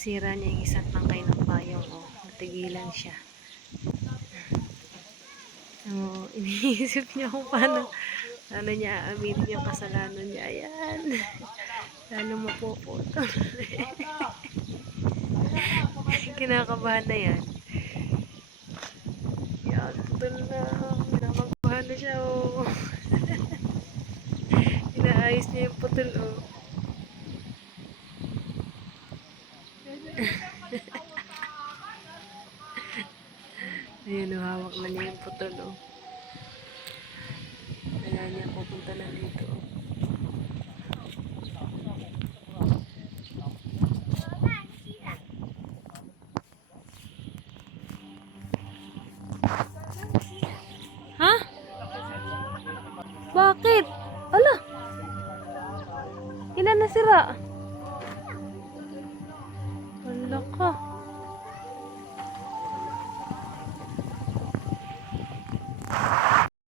nasira niya yung isang tangkay ng payong. Oh, natigilan siya. Oh, iniisip niya kung paano niya aaminin yung kasalanan niya. Ayan. Lalo mapuputol. Kinakabahan na yan. Yan, putol na. Kinakabahan na siya. Oh. Inaayos niya yung putol. Oh. Ayun, oh, hawak na niya yung putol. Oh. Kaya niya pupunta na dito. Ha? Bakit? Ala! Ilan nasira? Wala ka.